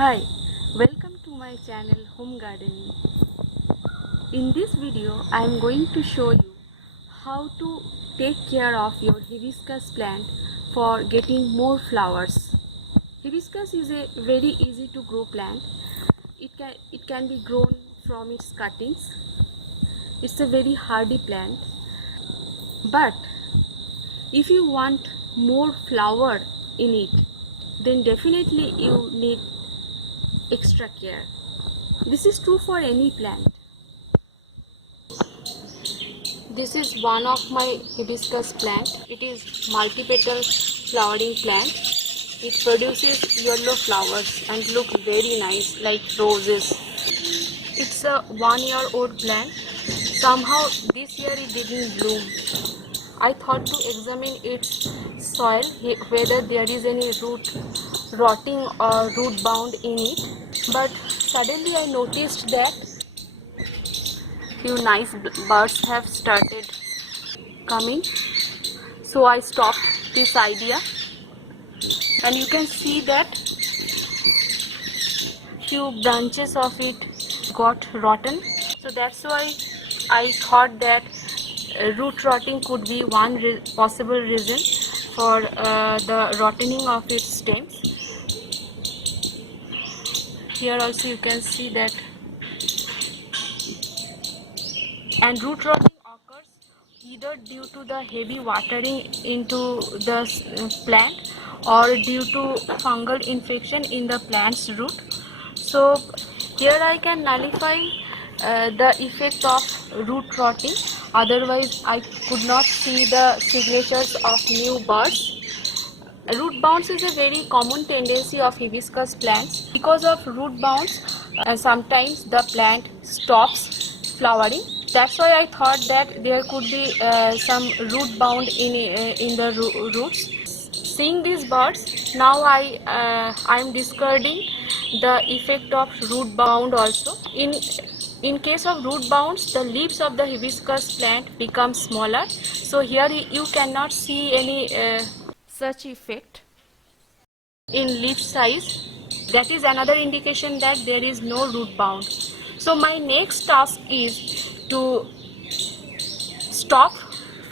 Hi, welcome to my channel Home Gardening. In this video, I am going to show you how to take care of your hibiscus plant for getting more flowers. Hibiscus is a very easy to grow plant. It can be grown from its cuttings. It's a very hardy plant. But if you want more flower in it, then definitely you need extra care. This is true for any plant. This is one of my hibiscus plant. It is multi-petal flowering plant. It produces yellow flowers and look very nice like roses. It's a 1-year-old plant. Somehow this year it didn't bloom. I thought to examine its soil, whether there is any root rotting or root bound in it. But suddenly I noticed that few nice birds have started coming, so I stopped this idea, and you can see that few branches of it got rotten. So that's why I thought that root rotting could be one possible reason for the rotting of its stems. Here also you can see that. And root rotting occurs either due to the heavy watering into the plant or due to fungal infection in the plant's root. So here I can nullify the effect of root rotting, otherwise I could not see the signatures of new buds. Root bounce is a very common tendency of hibiscus plants. Because of root bounce, sometimes the plant stops flowering. That's why I thought that there could be some root bound in the roots. Seeing these birds, now I'm discarding the effect of root bound also. In case of root bounce, the leaves of the hibiscus plant become smaller. So here you cannot see any such effect in leaf size. That is another indication that there is no root bound. So my next task is to stop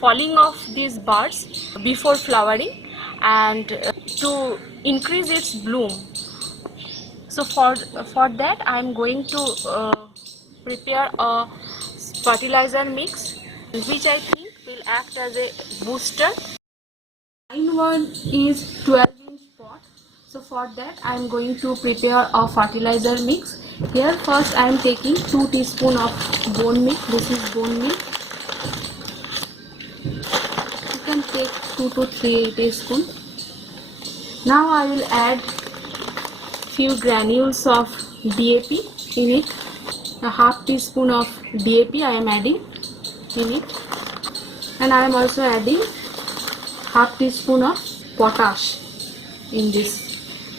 falling off these buds before flowering and to increase its bloom. So for that I am going to prepare a fertilizer mix, which I think will act as a booster. Mine one is 12-inch pot. So for that I am going to prepare a fertilizer mix. Here first I am taking 2 teaspoons of bone meal. This is bone meal. You can take 2 to 3 teaspoons. Now I will add few granules of DAP in it. A half teaspoon of DAP I am adding in it, and I am also adding half teaspoon of potash in this.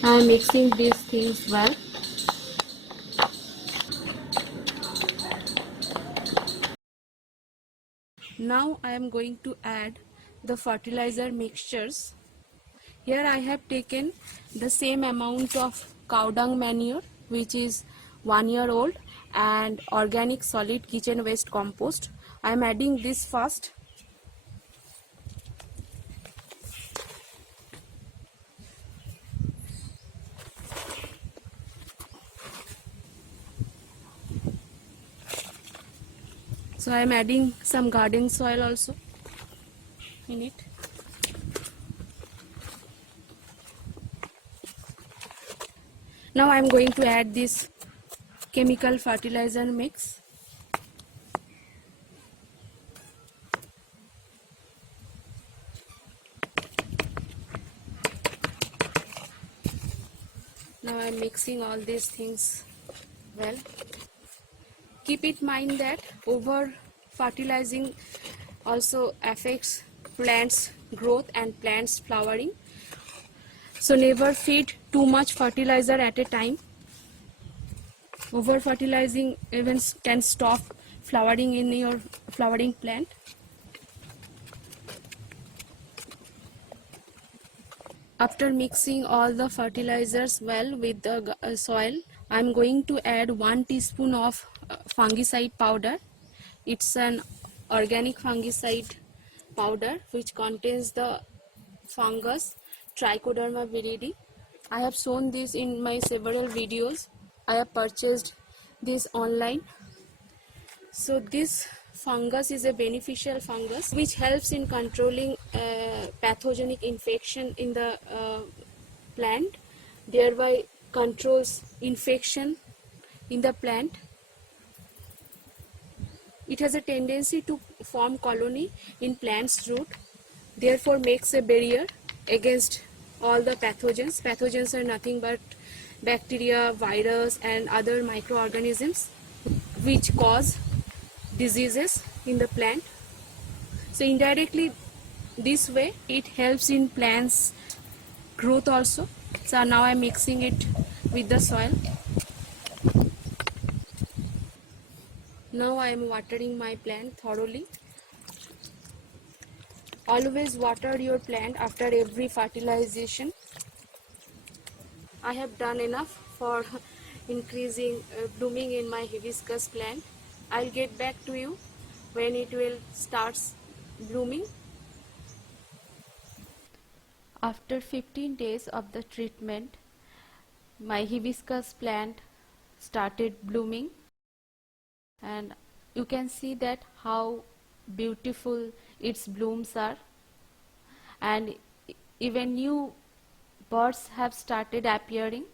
I am mixing these things well. Now I am going to add the fertilizer mixtures. Here I have taken the same amount of cow dung manure, which is 1-year-old, and organic solid kitchen waste compost. I am adding this first. So I am adding some garden soil also in it. Now I am going to add this chemical fertilizer mix. Now I am mixing all these things well. Keep in mind that over fertilizing also affects plants growth and plants flowering. So never feed too much fertilizer at a time. Over fertilizing even can stop flowering in your flowering plant. After mixing all the fertilizers well with the soil, I'm going to add 1 teaspoon of fungicide powder. It's an organic fungicide powder which contains the fungus Trichoderma viridi. I have shown this in my several videos. I have purchased this online. So this fungus is a beneficial fungus which helps in controlling pathogenic infection in the plant, thereby controls infection in the plant. It has a tendency to form colony in plant's root, therefore makes a barrier against all the pathogens. Pathogens are nothing but bacteria, virus and other microorganisms which cause diseases in the plant. So indirectly this way it helps in plants growth also. So now I'm mixing it with the soil. Now I am watering my plant thoroughly. Always water your plant after every fertilization. I have done enough for increasing blooming in my hibiscus plant. I'll get back to you when it will start blooming. After 15 days of the treatment, my hibiscus plant started blooming, and you can see that how beautiful its blooms are, and even new buds have started appearing.